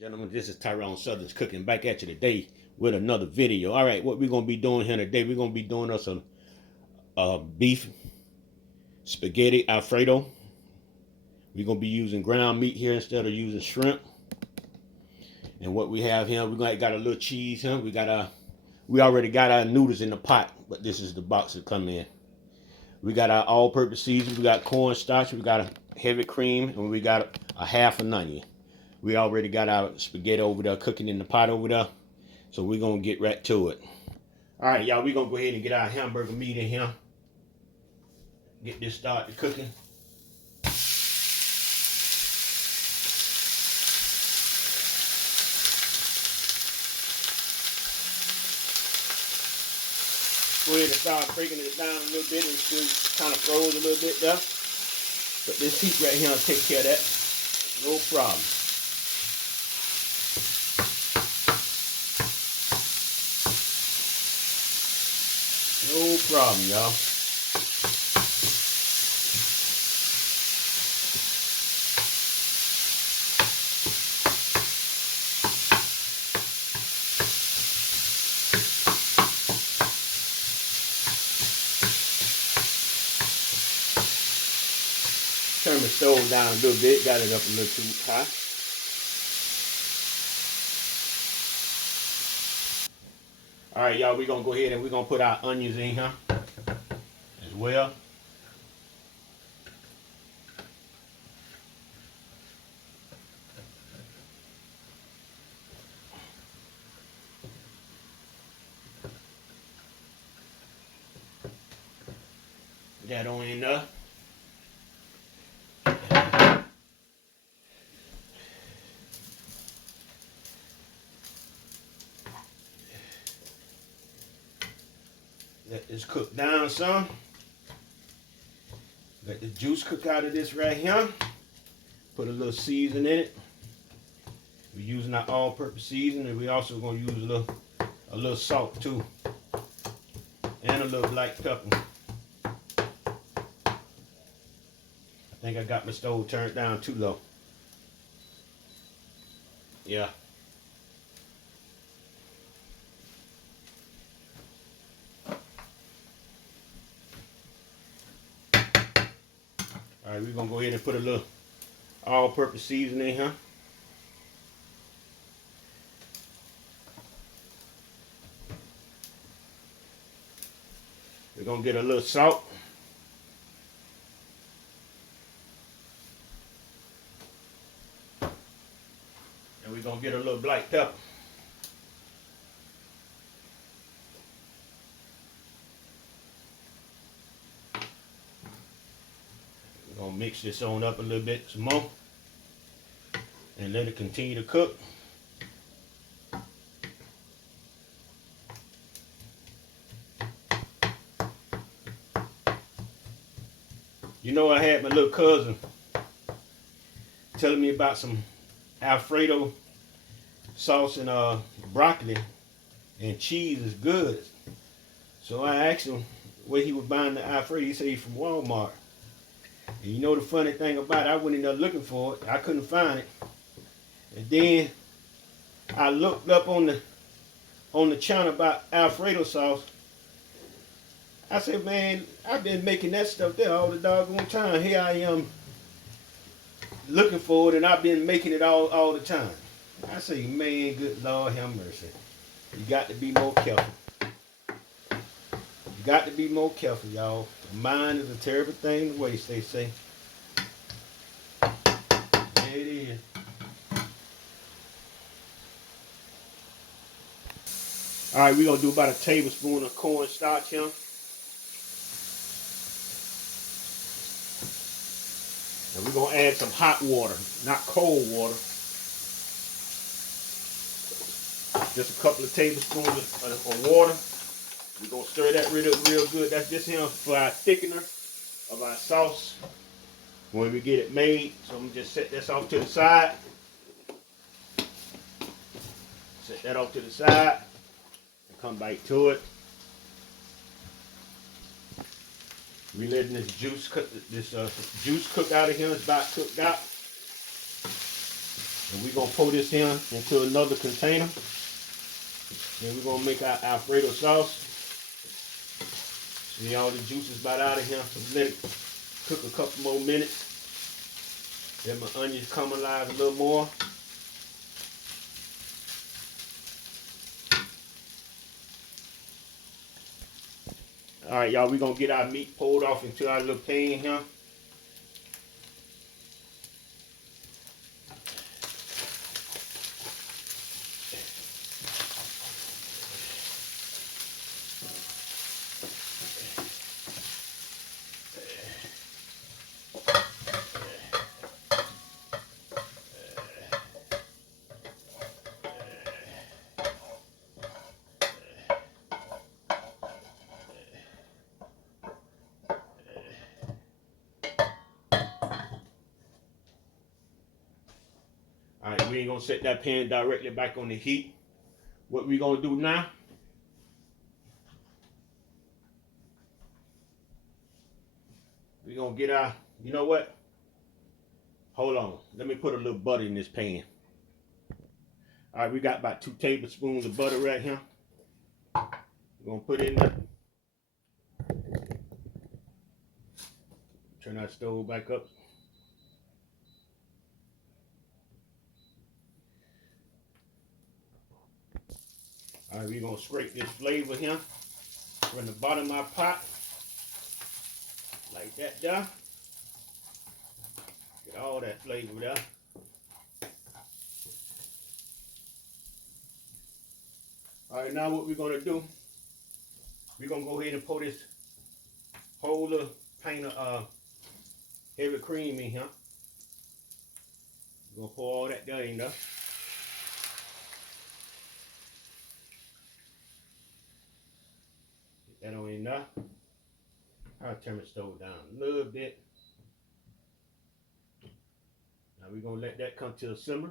Gentlemen, this is Tyron'e Southern's Cooking back at you today with another video. All right, what we're going to be doing here today, we're going to be doing us a beef spaghetti Alfredo. We're going to be using ground meat here instead of using shrimp. And what we have here, we got a little cheese here. We already got our noodles in the pot, but this is the box that come in. We got our all-purpose seasoning. We got cornstarch. We got a heavy cream, and we got a half an onion. We already got our spaghetti over there cooking in the pot over there. So we're going to get right to it. All right, y'all, we're going to go ahead and get our hamburger meat in here. Get this started cooking. Go ahead and start breaking it down a little bit. It's still kind of froze a little bit there. But this heat right here will take care of that. No problem. No problem, y'all. Turn the stove down a little bit. Got it up a little too high. All right, y'all, we're going to go ahead and we're going to put our onions in here as well. That on in there. Let this cook down some. Let the juice cook out of this right here. Put a little season in it. We're using our all-purpose season, and we also gonna use a little salt too, and a little black pepper. I think I got my stove turned down too low. Yeah. All right, we're gonna go ahead and put a little all-purpose seasoning in here. We're gonna get a little salt. And we're gonna get a little black pepper. We're gonna mix this on up a little bit some more and let it continue to cook. You know, I had my little cousin telling me about some Alfredo sauce and broccoli and cheese is good. So I asked him where he was buying the Alfredo. He said he's from Walmart. And you know the funny thing about it, I went in there looking for it. I couldn't find it. And then I looked up on the channel about Alfredo sauce. I said, man, I've been making that stuff there all the doggone time. Here I am looking for it, and I've been making it all the time. I say, man, good Lord have mercy. You got to be more careful. You got to be more careful, y'all. Mind is a terrible thing to waste, they say. There it is. All right, we're going to do about a tablespoon of cornstarch here. And we're going to add some hot water, not cold water. Just a couple of tablespoons of water. We're going to stir that real good. That's just here for our thickener of our sauce when we get it made. So I'm going to just set this off to the side. Set that off to the side and come back to it. We letting this juice cook out of here. It's about cooked out. And we're gonna pour this in into another container. Then we're gonna make our Alfredo sauce. See, all the juices about out of here. So let it cook a couple more minutes. Let my onions caramelize a little more. All right, y'all, we're gonna get our meat pulled off into our little pan here. All right, we ain't gonna set that pan directly back on the heat. What we gonna do now? We gonna get our, you know what? Hold on, let me put a little butter in this pan. All right, we got about 2 tablespoons of butter right here. We're gonna put it in there. Turn our stove back up. All right, we're gonna scrape this flavor here from the bottom of my pot. Like that there. Get all that flavor there. All right, now what we're gonna do, we're gonna go ahead and pour this whole little pint of heavy cream in here. We're gonna pour all that there in there. Get that on in there. I'll turn the stove down a little bit. Now we're gonna let that come to a simmer.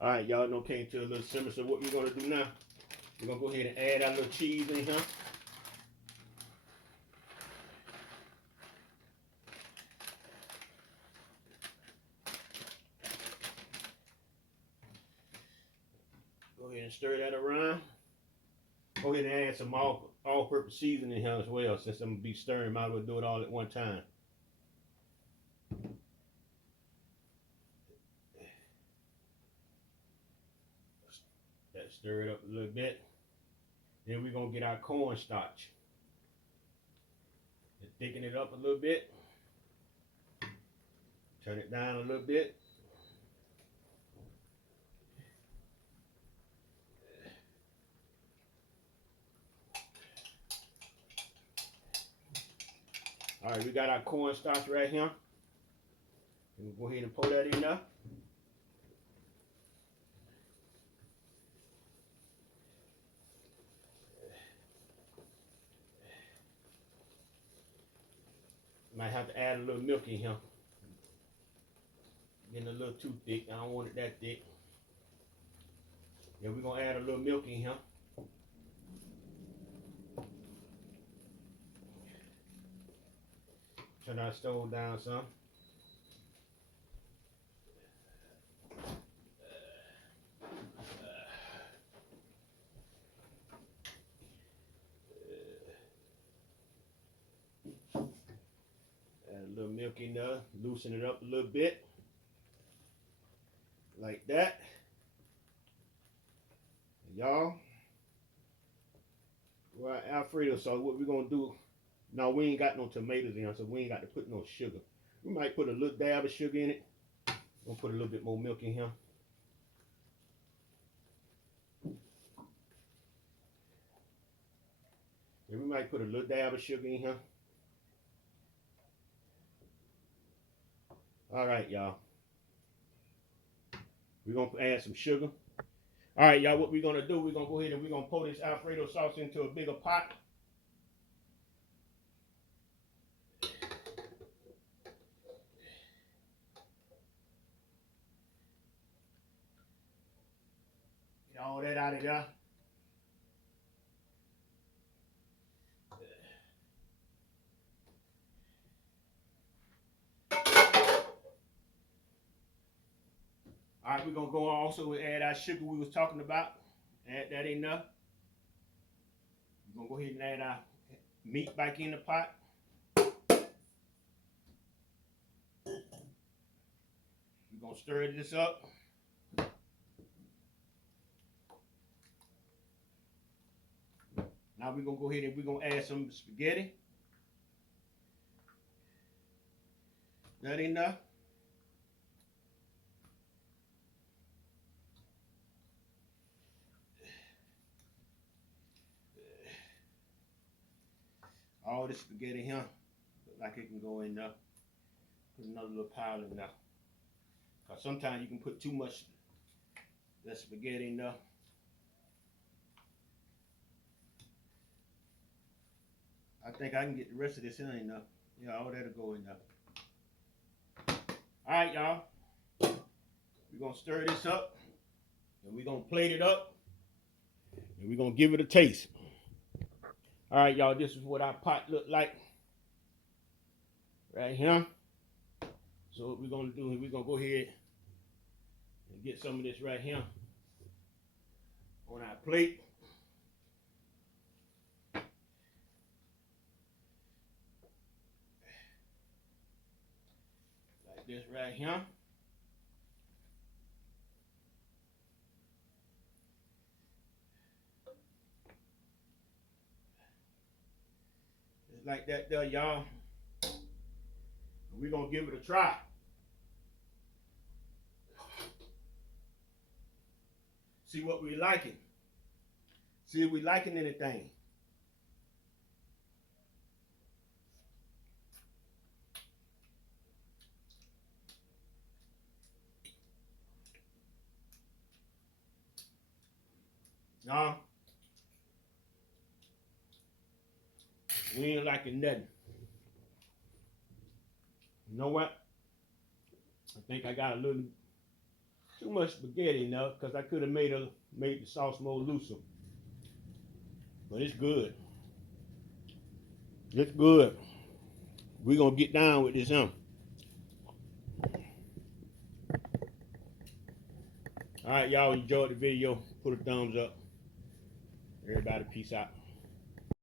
All right, y'all know came to a little simmer. So what we're gonna do now, we're gonna go ahead and add our little cheese in here. Go ahead and stir that around. Go ahead and add some all-purpose seasoning in here as well. Since I'm gonna be stirring, might as well do it all at one time. That stir it up a little bit. Then we're gonna get our cornstarch and thicken it up a little bit. Turn it down a little bit. All right, we got our cornstarch right here. We'll go ahead and pour that in there. Might have to add a little milk in here. Getting a little too thick. I don't want it that thick. Yeah, we're gonna add a little milk in here. Turn our stove down some. Add a little milk in there, loosen it up a little bit. Like that. Y'all, well, Alfredo sauce, what we're gonna do, now we ain't got no tomatoes in here, so we ain't got to put no sugar. We might put a little dab of sugar in it. We'll put a little bit more milk in here. Yeah, we might put a little dab of sugar in here. All right, y'all. We're going to add some sugar. All right, y'all, what we're going to do, we're going to go ahead and we're going to pour this Alfredo sauce into a bigger pot. all that out of there. All right, we're gonna go also add our sugar we was talking about. Add that in there. We're gonna go ahead and add our meat back in the pot. We're gonna stir this up. Now we're gonna go ahead and we're gonna add some spaghetti. That in there. All this spaghetti here, look like it can go in there. Put another little pile in there. Cause sometimes you can put too much that spaghetti in there. I think I can get the rest of this in there. Yeah, all that'll go in there. All right, y'all. We're gonna stir this up, and we're gonna plate it up, and we're gonna give it a taste. All right, y'all. This is what our pot look like right here. So what we're gonna do is we're gonna go ahead and get some of this right here on our plate. Like this right here. Just like that there, y'all. We're gonna give it a try. See what we liking. See if we liking anything. No. We ain't liking nothing. You know what? I think I got a little too much spaghetti enough because I could have made the sauce more looser. But it's good. It's good. We're gonna get down with this, huh? All right, y'all enjoyed the video. Put a thumbs up. Everybody, peace out.